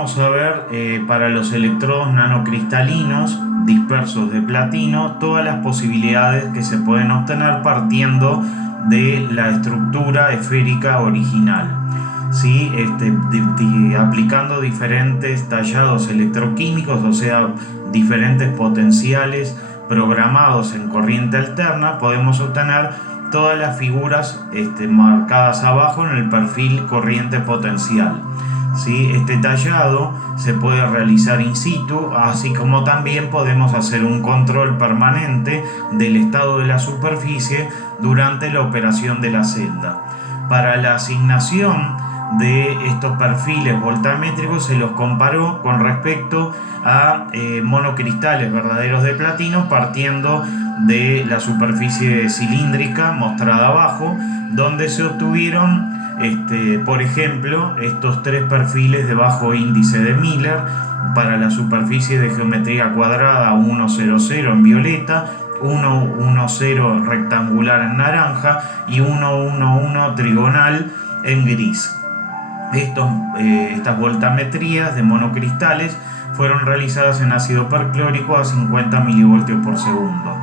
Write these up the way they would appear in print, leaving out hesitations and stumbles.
vamos a ver para los electrodos nanocristalinos dispersos de platino todas las posibilidades que se pueden obtener partiendo de la estructura esférica original, ¿sí? Aplicando diferentes tallados electroquímicos, o sea, diferentes potenciales programados en corriente alterna, podemos obtener todas las figuras marcadas abajo en el perfil corriente potencial. ¿Sí? Este tallado se puede realizar in situ, así como también podemos hacer un control permanente del estado de la superficie durante la operación de la celda. Para la asignación de estos perfiles voltamétricos se los comparó con respecto a monocristales verdaderos de platino, partiendo de la superficie cilíndrica mostrada abajo, donde se obtuvieron por ejemplo, estos tres perfiles de bajo índice de Miller para la superficie de geometría cuadrada 100 en violeta, 110 rectangular en naranja y 111 trigonal en gris. Estas voltametrías de monocristales fueron realizadas en ácido perclórico a 50 milivoltios por segundo.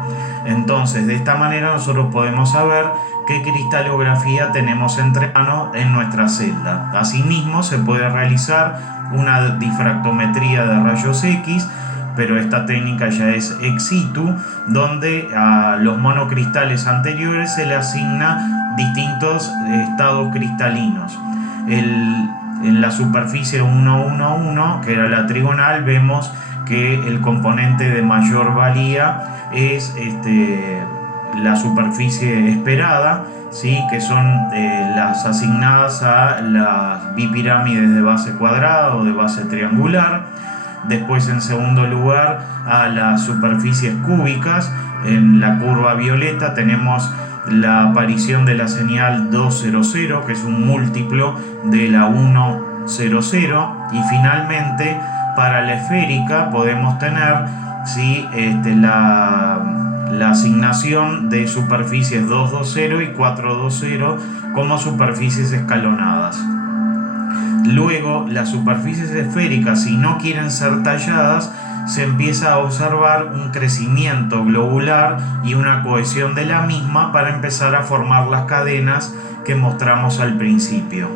Entonces, de esta manera nosotros podemos saber qué cristalografía tenemos entre manos en nuestra celda. Asimismo, se puede realizar una difractometría de rayos X, pero esta técnica ya es ex situ, donde a los monocristales anteriores se le asigna distintos estados cristalinos. En la superficie 111, que era la trigonal, vemos que el componente de mayor valía es la superficie esperada, ¿sí? Que son las asignadas a las bipirámides de base cuadrada o de base triangular. Después, en segundo lugar, a las superficies cúbicas. En la curva violeta tenemos la aparición de la señal 200, que es un múltiplo de la 100, y finalmente para la esférica podemos tener, ¿sí? la asignación de superficies 220 y 420 como superficies escalonadas. Luego, las superficies esféricas, si no quieren ser talladas, se empieza a observar un crecimiento globular y una cohesión de la misma para empezar a formar las cadenas que mostramos al principio.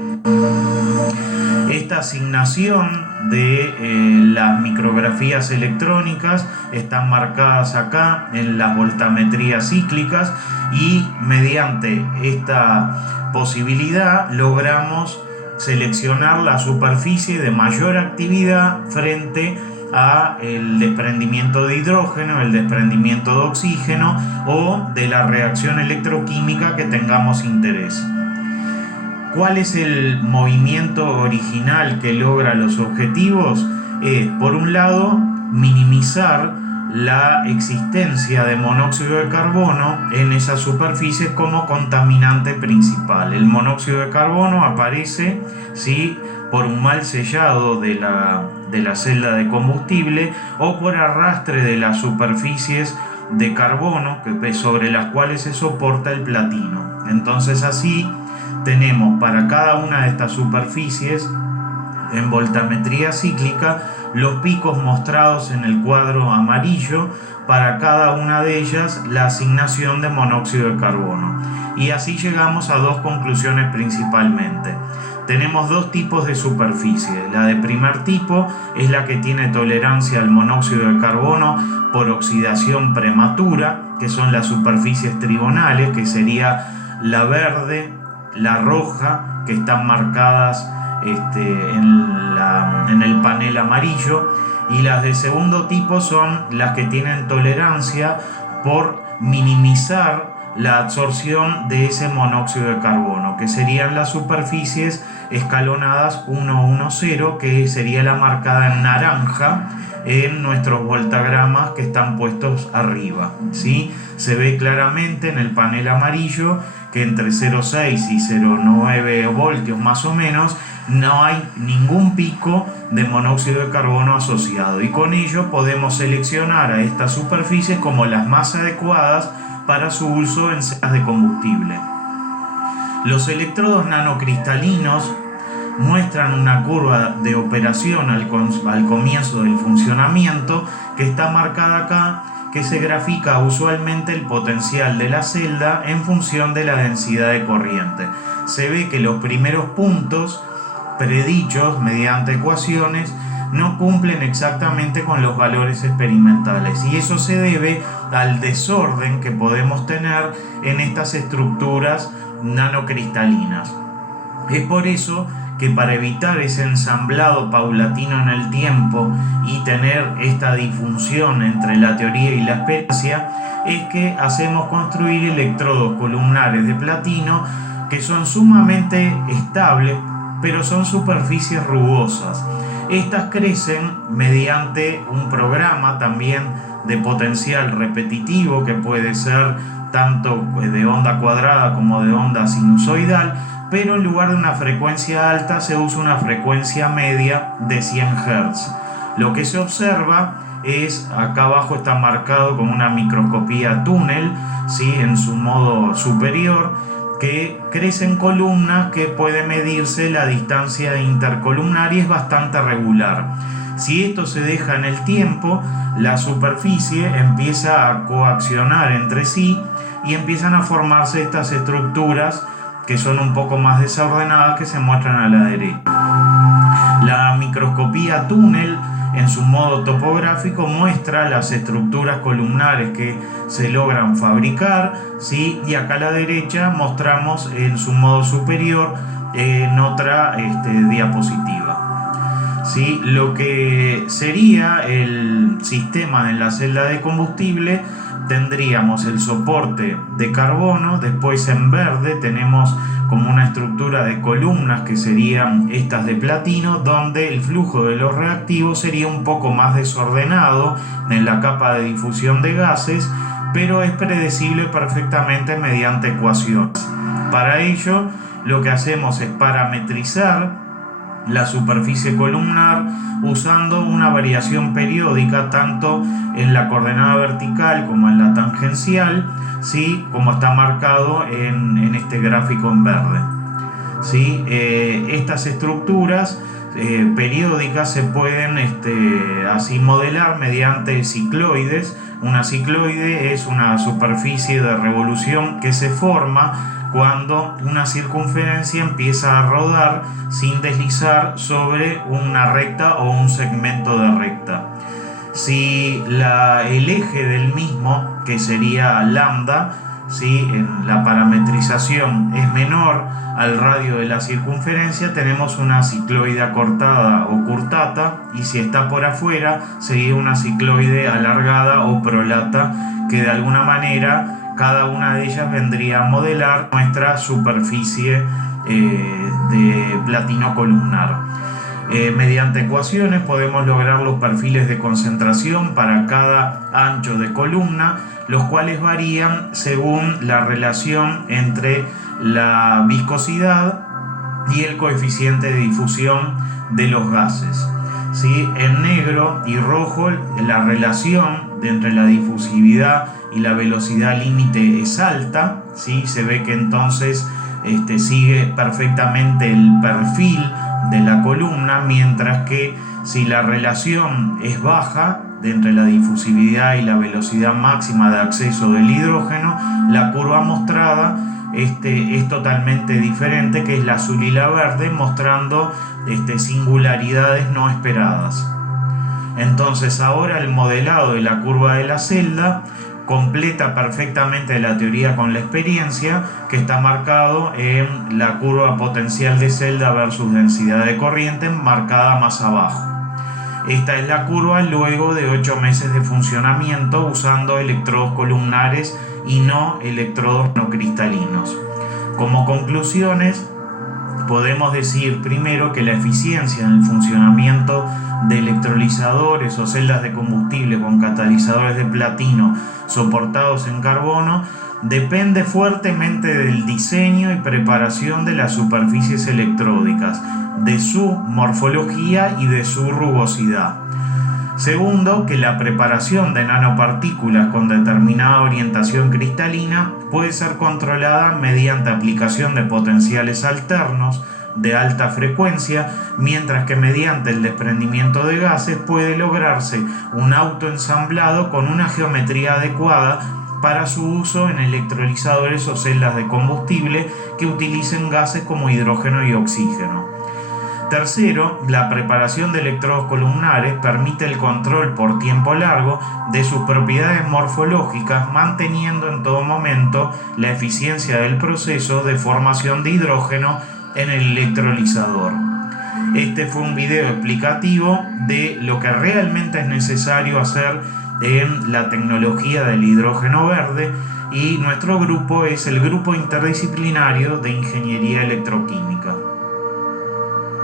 Esta asignación de las micrografías electrónicas están marcadas acá en las voltametrías cíclicas, y mediante esta posibilidad logramos seleccionar la superficie de mayor actividad frente a el desprendimiento de hidrógeno, el desprendimiento de oxígeno o de la reacción electroquímica que tengamos interés. ¿Cuál es el movimiento original que logra los objetivos? Por un lado, minimizar la existencia de monóxido de carbono en esa superficie como contaminante principal. El monóxido de carbono aparece, ¿sí?, por un mal sellado de la celda de combustible o por arrastre de las superficies de carbono sobre las cuales se soporta el platino. Entonces, así tenemos para cada una de estas superficies en voltametría cíclica los picos mostrados en el cuadro amarillo, para cada una de ellas la asignación de monóxido de carbono. Y así llegamos a dos conclusiones principalmente. Tenemos dos tipos de superficie. La de primer tipo es la que tiene tolerancia al monóxido de carbono por oxidación prematura, que son las superficies trigonales, que sería la verde, la roja, que están marcadas en el panel amarillo, y las de segundo tipo son las que tienen tolerancia por minimizar la absorción de ese monóxido de carbono, que serían las superficies escalonadas 110, que sería la marcada en naranja en nuestros voltagramas que están puestos arriba, ¿sí? Se ve claramente en el panel amarillo que entre 0,6 y 0,9 voltios más o menos no hay ningún pico de monóxido de carbono asociado, y con ello podemos seleccionar a estas superficies como las más adecuadas para su uso en celdas de combustible. Los electrodos nanocristalinos muestran una curva de operación al comienzo del funcionamiento que está marcada acá, que se grafica usualmente el potencial de la celda en función de la densidad de corriente. Se ve que los primeros puntos predichos mediante ecuaciones no cumplen exactamente con los valores experimentales, y eso se debe al desorden que podemos tener en estas estructuras nanocristalinas. Es por eso que, para evitar ese ensamblado paulatino en el tiempo y tener esta disfunción entre la teoría y la experiencia, es que hacemos construir electrodos columnares de platino que son sumamente estables, pero son superficies rugosas. Estas crecen mediante un programa también de potencial repetitivo, que puede ser tanto de onda cuadrada como de onda sinusoidal, pero en lugar de una frecuencia alta se usa una frecuencia media de 100 Hz. Lo que se observa es, acá abajo está marcado con una microscopía túnel, ¿sí?, en su modo superior, que crecen columnas que puede medirse la distancia intercolumnar y es bastante regular. Si esto se deja en el tiempo, la superficie empieza a coaccionar entre sí y empiezan a formarse estas estructuras que son un poco más desordenadas, que se muestran a la derecha. La microscopía túnel, en su modo topográfico, muestra las estructuras columnares que se logran fabricar, ¿sí? Y acá a la derecha mostramos en su modo superior en otra diapositiva, ¿sí? Lo que sería el sistema en la celda de combustible: tendríamos el soporte de carbono, después en verde tenemos como una estructura de columnas que serían estas de platino, donde el flujo de los reactivos sería un poco más desordenado en la capa de difusión de gases, pero es predecible perfectamente mediante ecuaciones. Para ello, lo que hacemos es parametrizar la superficie columnar usando una variación periódica tanto en la coordenada vertical como en la tangencial, ¿sí?, como está marcado en este gráfico en verde, ¿sí? Estas estructuras periódicas se pueden así modelar mediante cicloides. Una cicloide es una superficie de revolución que se forma cuando una circunferencia empieza a rodar sin deslizar sobre una recta o un segmento de recta. Si el eje del mismo, que sería lambda, ¿sí?, en la parametrización es menor al radio de la circunferencia, tenemos una cicloide acortada o curtata, y si está por afuera sería una cicloide alargada o prolata, que de alguna manera cada una de ellas vendría a modelar nuestra superficie de platino columnar. Mediante ecuaciones podemos lograr los perfiles de concentración para cada ancho de columna, los cuales varían según la relación entre la viscosidad y el coeficiente de difusión de los gases, ¿sí? En negro y rojo la relación entre la difusividad y la velocidad límite es alta, ¿sí? Se ve que entonces sigue perfectamente el perfil de la columna, mientras que si la relación es baja entre la difusividad y la velocidad máxima de acceso del hidrógeno, la curva mostrada es totalmente diferente, que es la azul y la verde, mostrando singularidades no esperadas. Entonces ahora el modelado de la curva de la celda completa perfectamente la teoría con la experiencia, que está marcado en la curva potencial de celda versus densidad de corriente, marcada más abajo. Esta es la curva luego de 8 meses de funcionamiento usando electrodos columnares y no electrodos no cristalinos. Como conclusiones, podemos decir primero que la eficiencia en el funcionamiento de electrolizadores o celdas de combustible con catalizadores de platino soportados en carbono depende fuertemente del diseño y preparación de las superficies electródicas, de su morfología y de su rugosidad. Segundo, que la preparación de nanopartículas con determinada orientación cristalina puede ser controlada mediante aplicación de potenciales alternos, de alta frecuencia, mientras que mediante el desprendimiento de gases puede lograrse un autoensamblado con una geometría adecuada para su uso en electrolizadores o celdas de combustible que utilicen gases como hidrógeno y oxígeno. Tercero, la preparación de electrodos columnares permite el control por tiempo largo de sus propiedades morfológicas, manteniendo en todo momento la eficiencia del proceso de formación de hidrógeno en el electrolizador. Este fue un video explicativo de lo que realmente es necesario hacer en la tecnología del hidrógeno verde, y nuestro grupo es el Grupo Interdisciplinario de Ingeniería Electroquímica.